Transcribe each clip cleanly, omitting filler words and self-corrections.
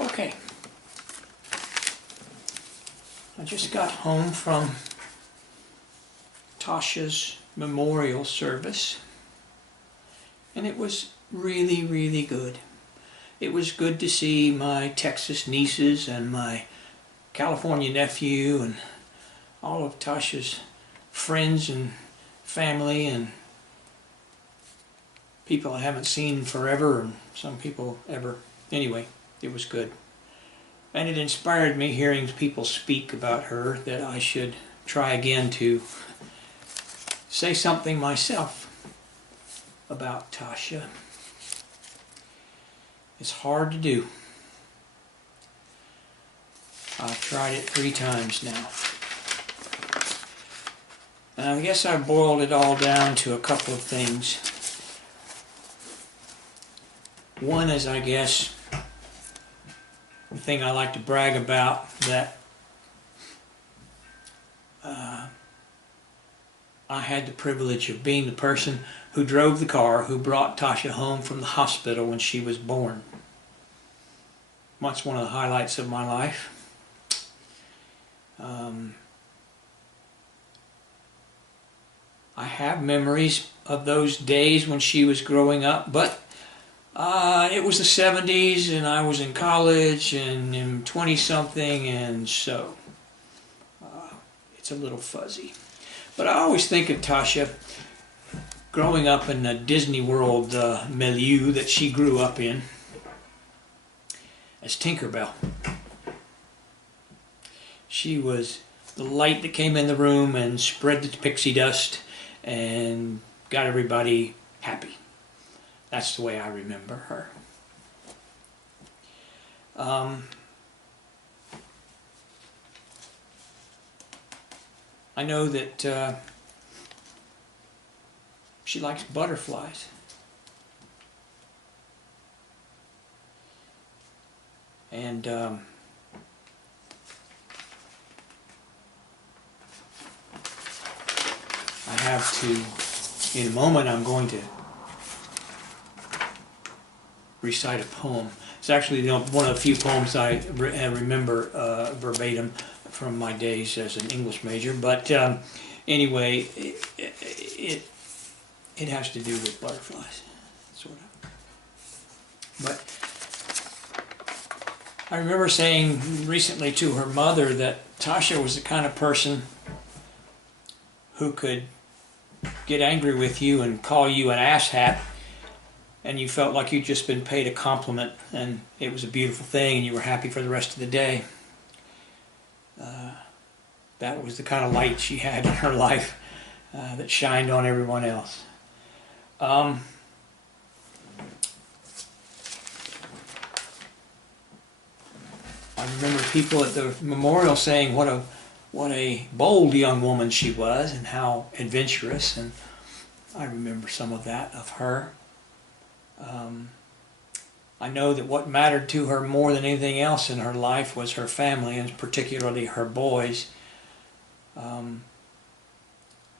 Okay. I just got home from Tasha's memorial service, and it was really, really good. It was good to see my Texas nieces and my California nephew and all of Tasha's friends and family and people I haven't seen forever and some people ever. Anyway, it was good. And it inspired me hearing people speak about her that I should try again to say something myself about Tasha. It's hard to do. I've tried it 3 times now. And I guess I boiled it all down to a couple of things. One is, I guess, the thing I like to brag about, that I had the privilege of being the person who drove the car who brought Tasha home from the hospital when she was born. That's one of the highlights of my life. I have memories of those days when she was growing up, but it was the 70s and I was in college and I'm 20-something, and so it's a little fuzzy. But I always think of Tasha growing up in the Disney World milieu that she grew up in as Tinkerbell. She was the light that came in the room and spread the pixie dust and got everybody happy. That's the way I remember her. I know that she likes butterflies. And I have to, in a moment, I'm going to recite a poem. It's actually one of the few poems I remember verbatim from my days as an English major. But anyway, it has to do with butterflies, sort of. But I remember saying recently to her mother that Tasha was the kind of person who could get angry with you and call you an asshat, and you felt like you'd just been paid a compliment and it was a beautiful thing and you were happy for the rest of the day. That was the kind of light she had in her life that shined on everyone else. I remember people at the memorial saying what a bold young woman she was and how adventurous, and I remember some of that of her. I know that what mattered to her more than anything else in her life was her family, and particularly her boys.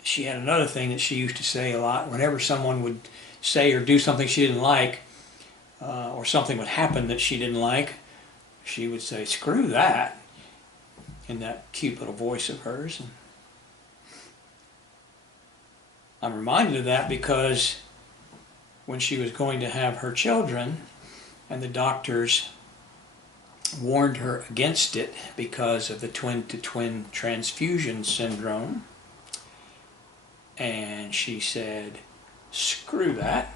She had another thing that she used to say a lot. Whenever someone would say or do something she didn't like, or something would happen that she didn't like, she would say, "Screw that," in that cute little voice of hers. And I'm reminded of that because when she was going to have her children and the doctors warned her against it because of the twin-to-twin transfusion syndrome, and she said, "Screw that,"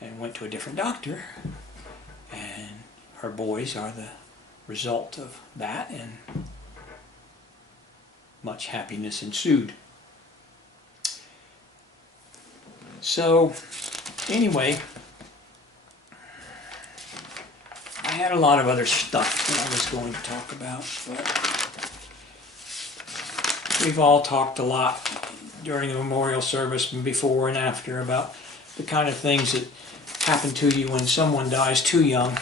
and went to a different doctor, and her boys are the result of that, and much happiness ensued. So anyway, I had a lot of other stuff that I was going to talk about, but we've all talked a lot during the memorial service and before and after about the kind of things that happen to you when someone dies too young.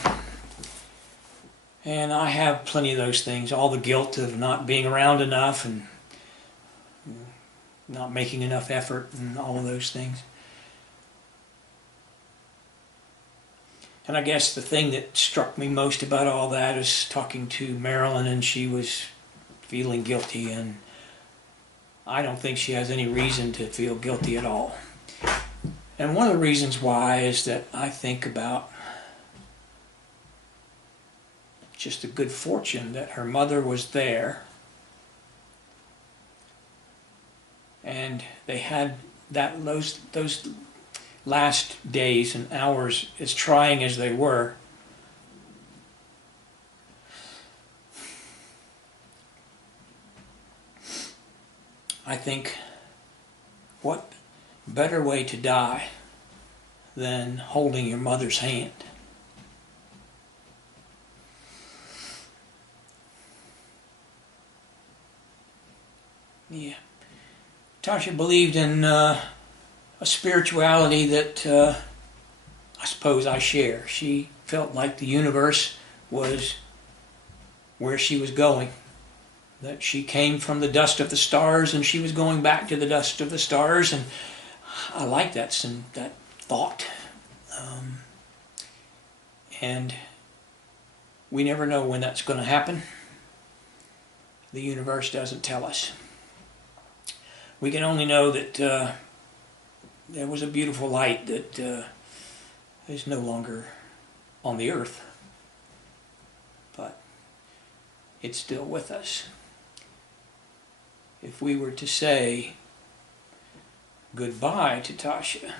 And I have plenty of those things, all the guilt of not being around enough and not making enough effort and all of those things. And I guess the thing that struck me most about all that is talking to Marilyn, and she was feeling guilty, and I don't think she has any reason to feel guilty at all. And one of the reasons why is that I think about just the good fortune that her mother was there, and they had those last days and hours, as trying as they were, I think, what better way to die than holding your mother's hand? Yeah. Tasha believed in a spirituality that I suppose I share. She felt like the universe was where she was going, that she came from the dust of the stars and she was going back to the dust of the stars, and I like that thought. And we never know when that's going to happen. The universe doesn't tell us. We can only know that there was a beautiful light that is no longer on the earth, but it's still with us. If we were to say goodbye to Tasha,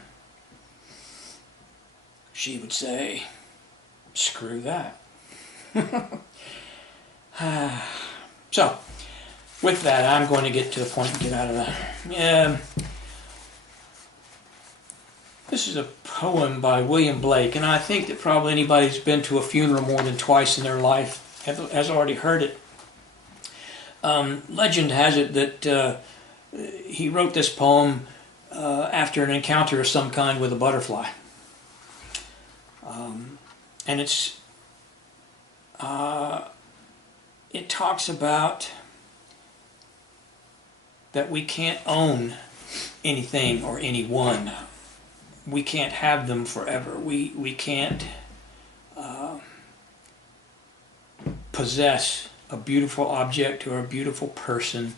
she would say, screw that. So, with that, I'm going to get to the point and get out of that. This is a poem by William Blake, and I think that probably anybody who's been to a funeral more than twice in their life has already heard it. Legend has it that he wrote this poem after an encounter of some kind with a butterfly. And it talks about that we can't own anything or anyone. We can't have them forever. We can't possess a beautiful object or a beautiful person.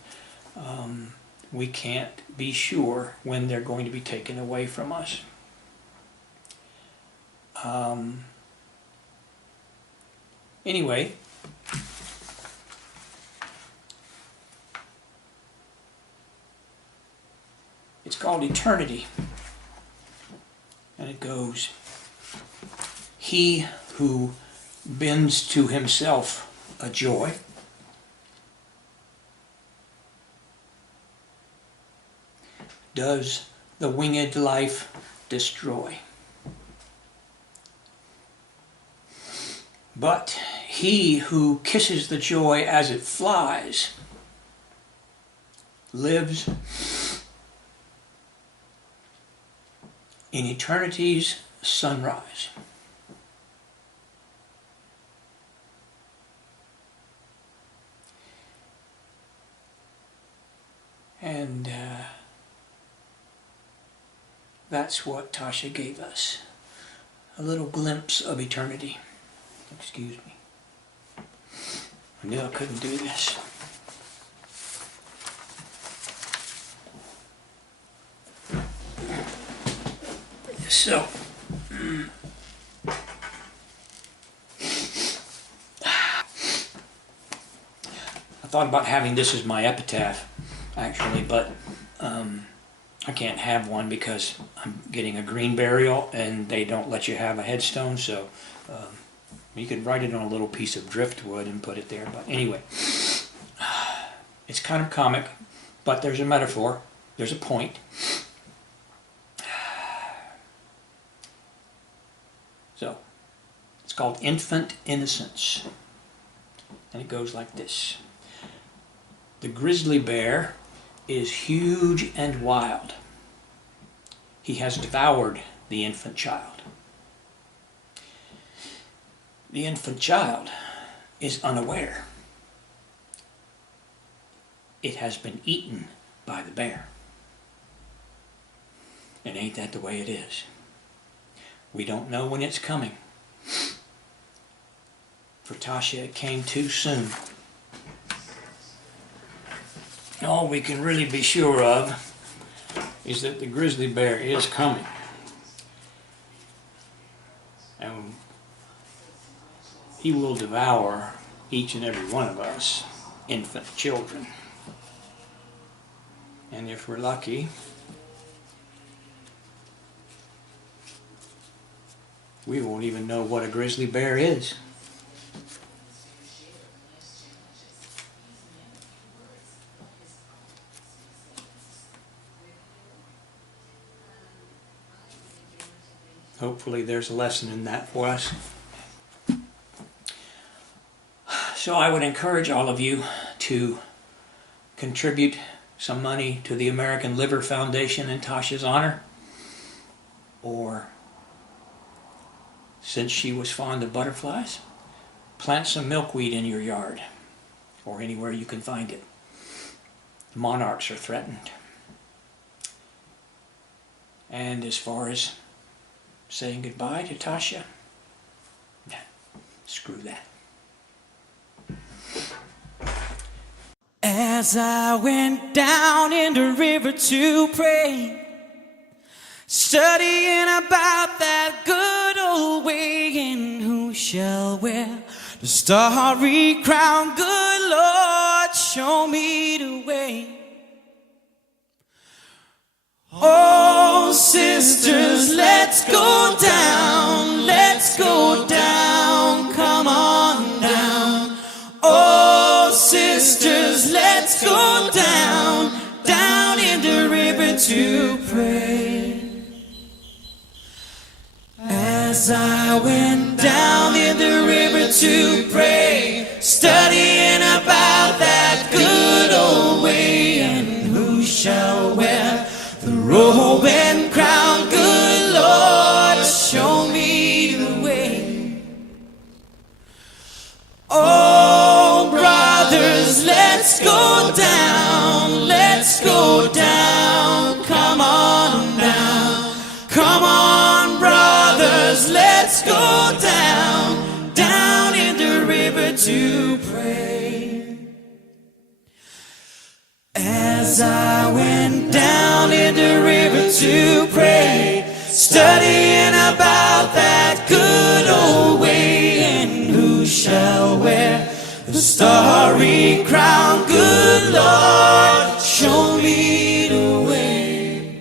We can't be sure when they're going to be taken away from us. Anyway, it's called Eternity. And it goes, he who bends to himself a joy does the winged life destroy. But he who kisses the joy as it flies lives in eternity's sunrise. And that's what Tasha gave us. A little glimpse of eternity. Excuse me. I knew I couldn't do this. So, I thought about having this as my epitaph, actually, but I can't have one because I'm getting a green burial and they don't let you have a headstone, so you could write it on a little piece of driftwood and put it there. But anyway, it's kind of comic, but there's a metaphor, there's a point. So, it's called Infant Innocence, and it goes like this. The grizzly bear is huge and wild. He has devoured the infant child. The infant child is unaware. It has been eaten by the bear. And ain't that the way it is? We don't know when it's coming. For Tasha, it came too soon. All we can really be sure of is that the grizzly bear is coming. And he will devour each and every one of us, infant children. And if we're lucky, we won't even know what a grizzly bear is. Hopefully there's a lesson in that for us. So I would encourage all of you to contribute some money to the American Liver Foundation in Tasha's honor. Or, since she was fond of butterflies, plant some milkweed in your yard or anywhere you can find it. Monarchs are threatened. And as far as saying goodbye to Tasha, screw that. As I went down in the river to pray, studying about that good old way, and who shall wear the starry crown? Good Lord, show me the way. Oh, sisters, let's go down, let's go down, come on down. Oh, sisters, let's go down, down in the river to pray. As I went down in the river to pray, studying about that good old way, and who shall wear the robe and crown? Good Lord, show me the way. Oh, brothers, let's go down, let's go down, come on down. Come on, brothers, let's go down, down in the river to pray. As I went down in the river to pray, studying about that good old way, and who shall wear the starry crown? Good Lord, show me the way.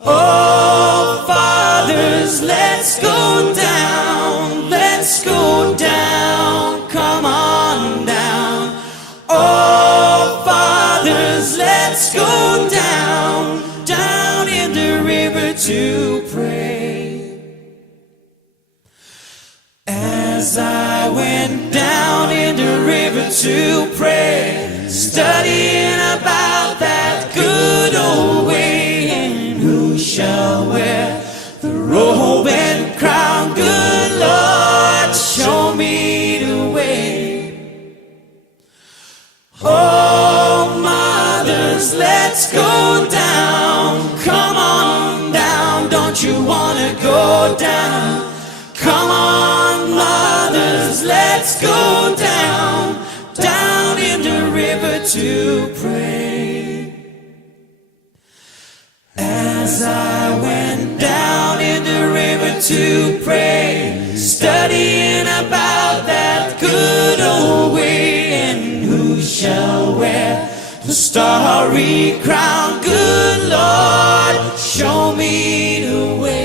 Oh, fathers, let's go down, let's go down, come on down. Oh, fathers, let's go down, down in the river to pray. As I went down in the river to pray, studying about that good old way, and who shall wear the robe and crown? Good Lord, show me the way. Oh, mothers, let's go down, come on down, don't you wanna go down? Come on, mothers, let's go down, down in the river to pray. As I went down in the river to pray, studying about that good old way, and who shall wear the starry crown? Good Lord, show me the way.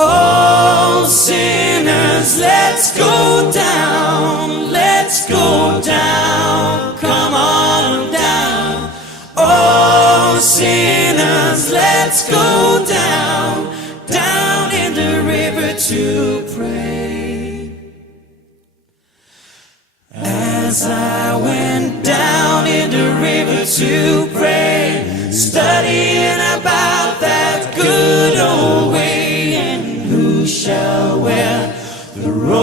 Oh, sinners, let's go down, let's go down, come on down. Oh, sinners, let's go down, down in the river to pray. As I went down in the river to pray, studying about that good old way, and who shall wear the robe